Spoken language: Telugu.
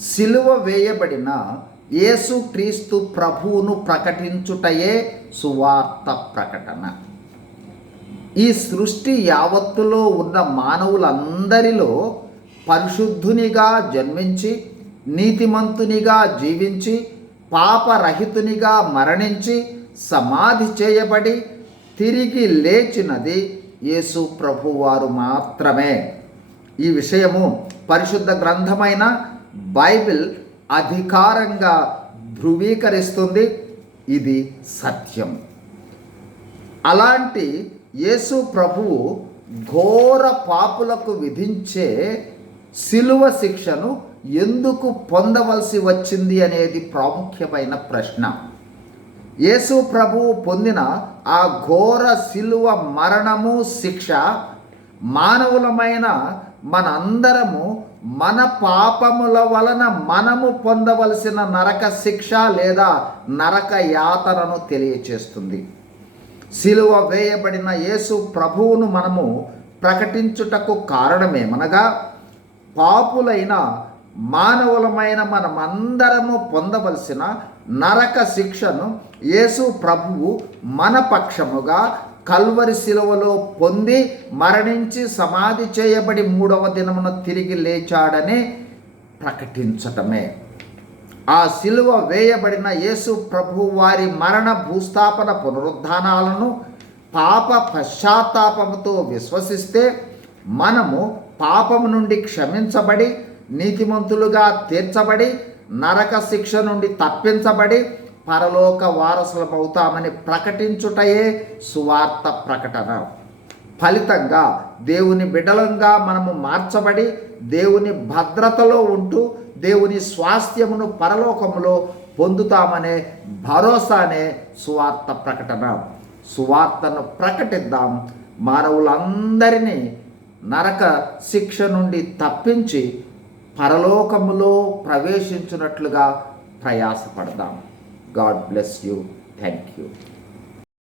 సిలువ వేయబడిన యేసుక్రీస్తు ప్రభువును ప్రకటించుటయే సువార్త ప్రకటన. ఈ సృష్టి యావత్తులో ఉన్న మానవులందరిలో పరిశుద్ధునిగా జన్మించి, నీతిమంతునిగా జీవించి, పాపరహితునిగా మరణించి, సమాధి చేయబడి తిరిగి లేచినది యేసు ప్రభువారు మాత్రమే. ఈ విషయము పరిశుద్ధ గ్రంథమైన బైబిల్ అధికారంగా ధృవీకరిస్తుంది. ఇది సత్యం. అలాంటి యేసు ప్రభువు ఘోర పాపులకు విధించే శిలువ శిక్షను ఎందుకు పొందవలసి వచ్చింది అనేది ప్రాముఖ్యమైన ప్రశ్న. యేసు ప్రభువు పొందిన ఆ ఘోర శిలువ మరణము శిక్ష మానవులమైన మనందరము మన పాపముల వలన మనము పొందవలసిన నరక శిక్ష లేదా నరక యాతనను తెలియచేస్తుంది. శిలువ వేయబడిన యేసు ప్రభువును మనము ప్రకటించుటకు కారణమేమనగా, పాపులైన మానవులమైన మనమందరము పొందవలసిన నరక శిక్షను యేసు ప్రభువు మన పక్షముగా కల్వరి శిలువలో పొంది మరణించి సమాధి చేయబడి 3వ దినమున తిరిగి లేచాడని ప్రకటించటమే. ఆ శిలువ వేయబడిన యేసు ప్రభు వారి మరణ, భూస్థాపన, పునరుద్ధానాలను పాప పశ్చాత్తాపముతో విశ్వసిస్తే మనము పాపము నుండి క్షమించబడి, నీతిమంతులుగా తీర్చబడి, నరక శిక్ష నుండి తప్పించబడి పరలోక వారసులమవుతామని ప్రకటించుటయే సువార్త ప్రకటన. ఫలితంగా దేవుని బిడ్డలంగా మనము మార్చబడి దేవుని భద్రతలో ఉంటూ దేవుని స్వాస్థ్యమును పరలోకములో పొందుతామనే భరోసానే సువార్త ప్రకటన. సువార్తను ప్రకటిద్దాం. మానవులందరినీ నరక శిక్ష నుండి తప్పించి పరలోకములో ప్రవేశించినట్లుగా ప్రయాసపడదాం. God bless you. Thank you.